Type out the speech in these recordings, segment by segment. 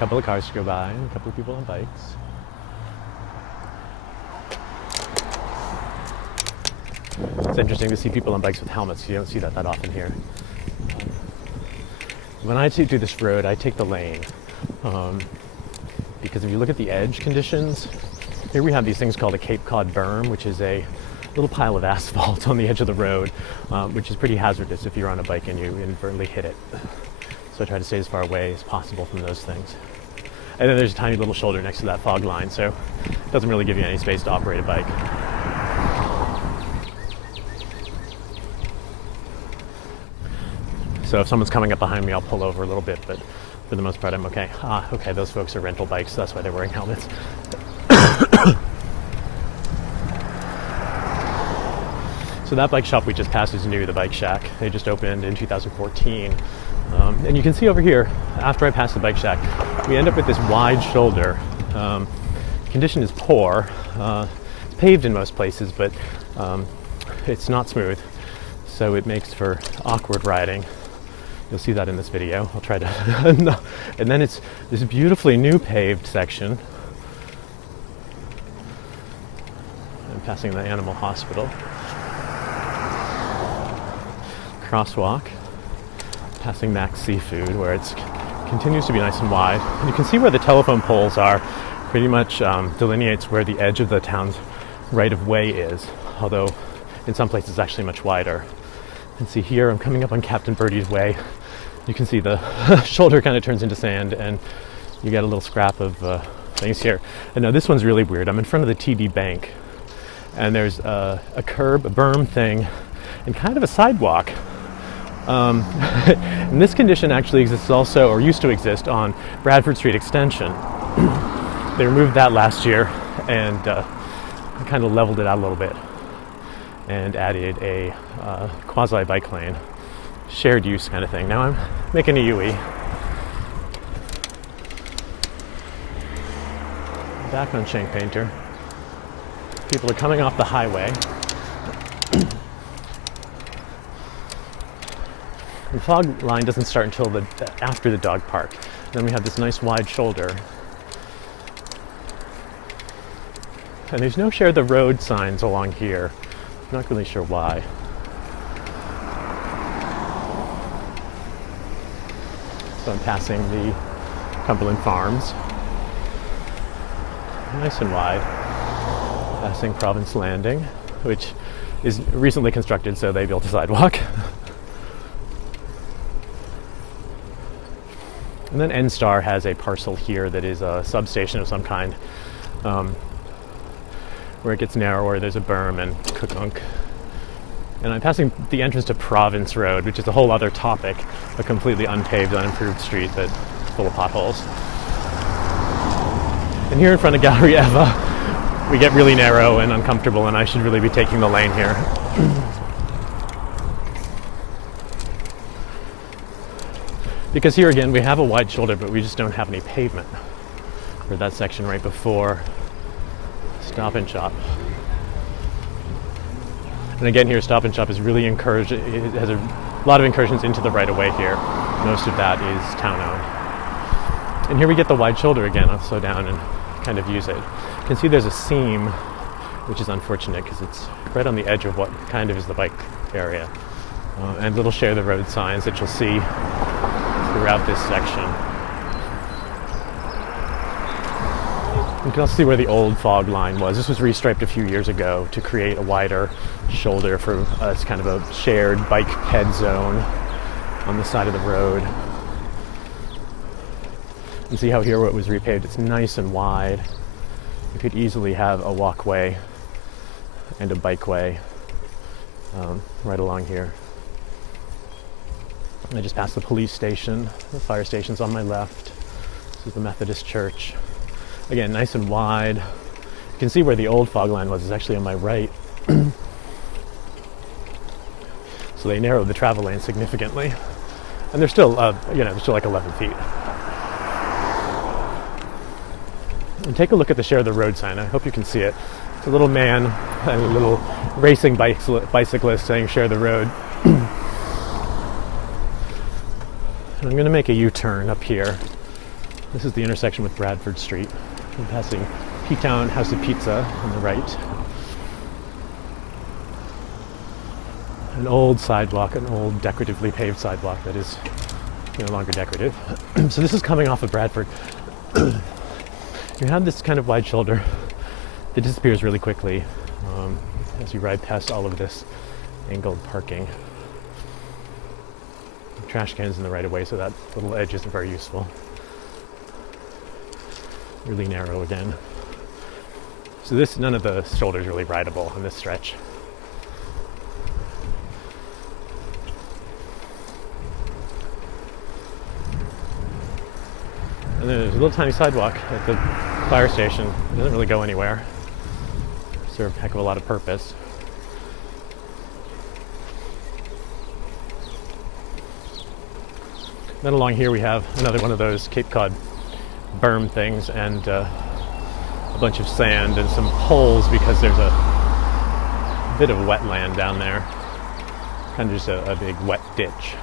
couple of cars go by and a couple of people on bikes. It's interesting to see people on bikes with helmets. You don't see that often here. When I do this road, I take the lane because if you look at the edge conditions, here we have these things called a Cape Cod berm, which is a little pile of asphalt on the edge of the road, which is pretty hazardous if you're on a bike and you inadvertently hit it. So I try to stay as far away as possible from those things. And then there's a tiny little shoulder next to that fog line, so it doesn't really give you any space to operate a bike. So if someone's coming up behind me, I'll pull over a little bit, but for the most part, I'm okay. Okay, those folks are rental bikes, so that's why they're wearing helmets. So that bike shop we just passed is new, the Bike Shack. They just opened in 2014. And you can see over here, after I pass the Bike Shack, we end up with this wide shoulder. Condition is poor. It's paved in most places, but it's not smooth. So it makes for awkward riding. You'll see that in this video. I'll try to. And then it's this beautifully new paved section. I'm passing the animal hospital. Crosswalk. Passing Max Seafood, where it continues to be nice and wide. And you can see where the telephone poles are. Pretty much delineates where the edge of the town's right-of-way is. Although in some places it's actually much wider. And see here, I'm coming up on Captain Birdie's Way. You can see the shoulder kind of turns into sand, and you get a little scrap of things here. And now this one's really weird. I'm in front of the TD Bank, and there's a curb, a berm thing, and kind of a sidewalk. And this condition actually exists also, or used to exist, on Bradford Street Extension. They removed that last year and kind of leveled it out a little bit and added a quasi-bike lane, shared use kind of thing. Now I'm making a U-E. Back on Shank Painter. People are coming off the highway. The fog line doesn't start until after the dog park. Then we have this nice wide shoulder. And there's no share the road signs along here. I'm not really sure why. So I'm passing the Cumberland Farms. Nice and wide. Passing Province Landing, which is recently constructed, so they built a sidewalk. And then N-Star has a parcel here that is a substation of some kind, where it gets narrower. There's a berm and Cookunk. And I'm passing the entrance to Province Road, which is a whole other topic, a completely unpaved, unimproved street that's full of potholes. And here in front of Gallery Eva, we get really narrow and uncomfortable, and I should really be taking the lane here. Because here again, we have a wide shoulder, but we just don't have any pavement for that section right before Stop and Shop. And again here, Stop and Shop is really encouraged. It has a lot of incursions into the right-of-way here. Most of that is town-owned. And here we get the wide shoulder again. I'll slow down and kind of use it. You can see there's a seam, which is unfortunate because it's right on the edge of what kind of is the bike area. And little share the road signs that you'll see throughout this section. You can also see where the old fog line was. This was restriped a few years ago to create a wider shoulder for it's kind of a shared bike head zone on the side of the road. You see how here where it was repaved, it's nice and wide. You could easily have a walkway and a bikeway right along here. I just passed the police station. The fire station's on my left. This is the Methodist church. Again, nice and wide. You can see where the old fog line was. It's actually on my right. So they narrowed the travel lane significantly. And they're still, they're still like 11 feet. And take a look at the share of the road sign. I hope you can see it. It's a little man and a little racing bicyclist saying share the road. And I'm going to make a U-turn up here This is the intersection with Bradford Street. I'm passing Ptown House of Pizza on the right. An old sidewalk, an old decoratively paved sidewalk that is no longer decorative. So this is coming off of Bradford. You have this kind of wide shoulder that disappears really quickly as you ride past all of this angled parking. The trash cans in the right of way, so that little edge isn't very useful. Really narrow again. So none of the shoulders really rideable on this stretch. And then there's a little tiny sidewalk at the fire station. It doesn't really go anywhere. Serve a heck of a lot of purpose. Then along here we have another one of those Cape Cod berm things, and a bunch of sand and some poles because there's a bit of wetland down there. Kind of just a big wet ditch.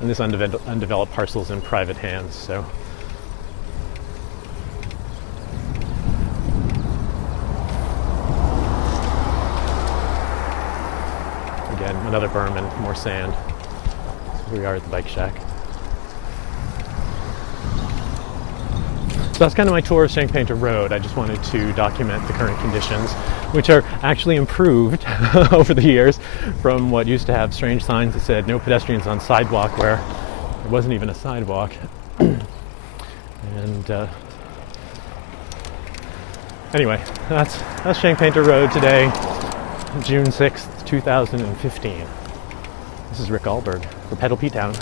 And this undeveloped parcel is in private hands, so again, another berm and more sand. So here we are at the bike shack. So that's kind of my tour of Shank Painter Road. I just wanted to document the current conditions, which are actually improved over the years from what used to have strange signs that said no pedestrians on sidewalk where there wasn't even a sidewalk. And anyway, that's Shank Painter Road today, June 6th, 2015. This is Rick Alberg for Ptown.